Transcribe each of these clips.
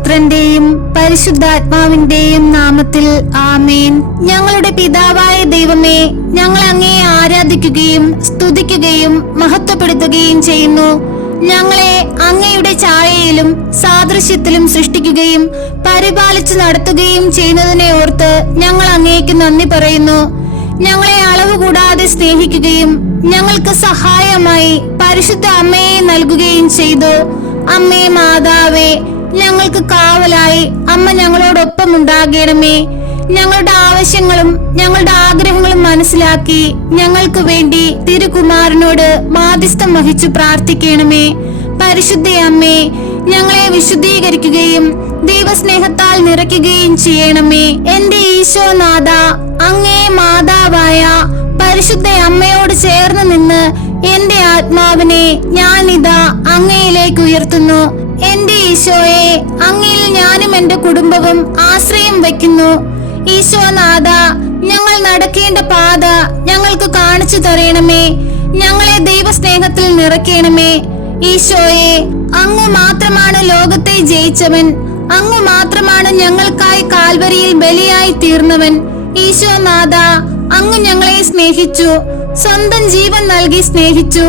പുത്രന്റെയും പരിശുദ്ധാത്മാവിന്റെയും നാമത്തിൽ ആമേൻ. ഞങ്ങളുടെ പിതാവായ ദൈവമേ ഞങ്ങൾ അങ്ങേ ആരാധിക്കുകയും സ്തുതിക്കുകയും മഹത്വപ്പെടുത്തുകയും ചെയ്യുന്നു. ഞങ്ങളെ അങ്ങയുടെ ഛായയിലും സാദൃശ്യത്തിലും സൃഷ്ടിക്കുകയും പരിപാലിച്ചു നടത്തുകയും ചെയ്യുന്നതിനെ ഓർത്ത് ഞങ്ങൾ അങ്ങേക്ക് നന്ദി പറയുന്നു. ഞങ്ങളെ അളവ് കൂടാതെ സ്നേഹിക്കുകയും ഞങ്ങൾക്ക് സഹായമായി പരിശുദ്ധ അമ്മയെ നൽകുകയും ചെയ്തു. അമ്മേ മാതാവേ ഞങ്ങൾക്ക് കാവലായി. അമ്മ ഞങ്ങളോടൊപ്പം ഉണ്ടാകണമേ. ഞങ്ങളുടെ ആവശ്യങ്ങളും ഞങ്ങളുടെ ആഗ്രഹങ്ങളും മനസ്സിലാക്കി ഞങ്ങൾക്ക് വേണ്ടി തിരുകുമാരനോട് മാധ്യസ്ഥം വഹിച്ചു പ്രാർത്ഥിക്കണമേ. പരിശുദ്ധ അമ്മേ ഞങ്ങളെ വിശുദ്ധീകരിക്കുകയും ദൈവസ്നേഹത്താൽ നിറയ്ക്കുകയും ചെയ്യണമേ. എന്റെ ഈശോനാഥ അങ്ങേ മാതാവായ പരിശുദ്ധ അമ്മയോട് ചേർന്ന് നിന്ന് എന്റെ ആത്മാവിനെ ഞാനിതാ അങ്ങയിലേക്ക് ഉയർത്തുന്നു. എന്റെ ഈശോയെ അങ്ങയിൽ ഞാനും എന്റെ കുടുംബവും ആശ്രയം വയ്ക്കുന്നു. ഈശോനാഥ ഞങ്ങൾ നടക്കേണ്ട പാത ഞങ്ങൾക്ക് കാണിച്ചു തരയണമേ ഞങ്ങളെ ദൈവസ്നേഹത്തിൽ നിറയ്ക്കണമേ. ഈശോയെ അങ്ങ് മാത്രമാണ് ലോകത്തെ ജയിച്ചവൻ. അങ്ങ് മാത്രമാണ് ഞങ്ങൾക്കായി കാൽവരിയിൽ ബലിയായി തീർന്നവൻ. ഈശോനാഥ അങ്ങ് ഞങ്ങളെ സ്നേഹിച്ചു. സ്വന്തം ജീവൻ നൽകി സ്നേഹിച്ചു.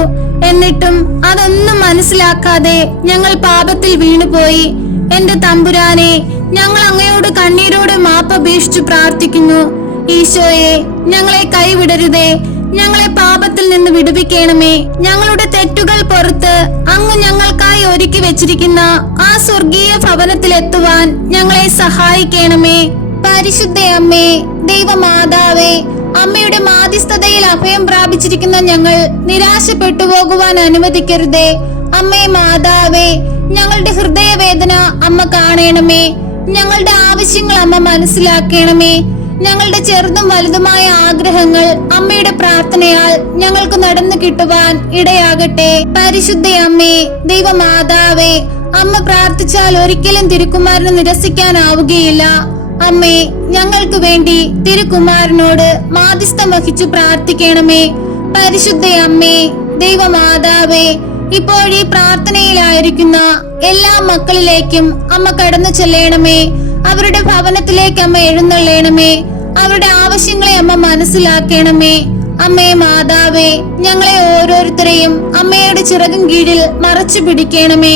എന്നിട്ടും അതൊന്നും മനസ്സിലാക്കാതെ ഞങ്ങൾ പാപത്തിൽ വീണുപോയി. എന്റെ തമ്പുരാനെ ഞങ്ങൾ അങ്ങയോട് കണ്ണീരോട് മാപ്പപേക്ഷിച്ചു പ്രാർത്ഥിക്കുന്നു. ഈശോയെ ഞങ്ങളെ കൈവിടരുതേ ഞങ്ങളെ പാപത്തിൽ നിന്ന് വിടുവിക്കണമേ. ഞങ്ങളുടെ തെറ്റുകൾ പുറത്ത് അങ്ങ് ഞങ്ങൾക്കായി ഒരുക്കി വെച്ചിരിക്കുന്ന ആ സ്വർഗീയ ഭവനത്തിലെത്തുവാൻ ഞങ്ങളെ സഹായിക്കണമേ. പരിശുദ്ധ അമ്മേ ദൈവമാതാവേ അമ്മയുടെ മാധ്യസ്ഥതയിൽ അഭയം പ്രാപിച്ചിരിക്കുന്ന ഞങ്ങൾ നിരാശപ്പെട്ടു പോകുവാൻ അനുവദിക്കരുതേ. അമ്മേ മാതാവേ ഞങ്ങളുടെ ഹൃദയവേദന അമ്മ കാണണമേ. ഞങ്ങളുടെ ആവശ്യങ്ങൾ അമ്മ മനസ്സിലാക്കണമേ. ഞങ്ങളുടെ ചെറുതും വലുതുമായ ആഗ്രഹങ്ങൾ അമ്മയുടെ പ്രാർത്ഥനയാൽ ഞങ്ങൾക്ക് നടന്നു കിട്ടുവാൻ ഇടയാകട്ടെ. പരിശുദ്ധ അമ്മേ ദൈവമാതാവേ അമ്മ പ്രാർത്ഥിച്ചാൽ ഒരിക്കലും തിരുക്കുമാരന് നിരസിക്കാനാവുകയില്ല. അമ്മേ ഞങ്ങൾക്ക് വേണ്ടി തിരുകുമാരനോട് മാധ്യസ്ഥം വഹിച്ചു പ്രാർത്ഥിക്കണമേ. പരിശുദ്ധ അമ്മേ ദൈവമാതാവേ ഇപ്പോൾ ഈ പ്രാർത്ഥനയിലായിരിക്കുന്ന എല്ലാ മക്കളിലേക്കും അമ്മ കടന്നു ചെല്ലണമേ. അവരുടെ ഭവനത്തിലേക്ക് അമ്മ എഴുന്നള്ളണമേ. അവരുടെ ആവശ്യങ്ങളെ അമ്മ മനസ്സിലാക്കണമേ. അമ്മേ മാതാവേ ഞങ്ങളെ ഓരോരുത്തരെയും അമ്മയുടെ ചിറകും കീഴിൽ മറച്ചു പിടിക്കണമേ.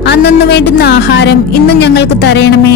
അന്നു വേണ്ടുന്ന ആഹാരം ഇന്നും ഞങ്ങൾക്ക് തരയണമേ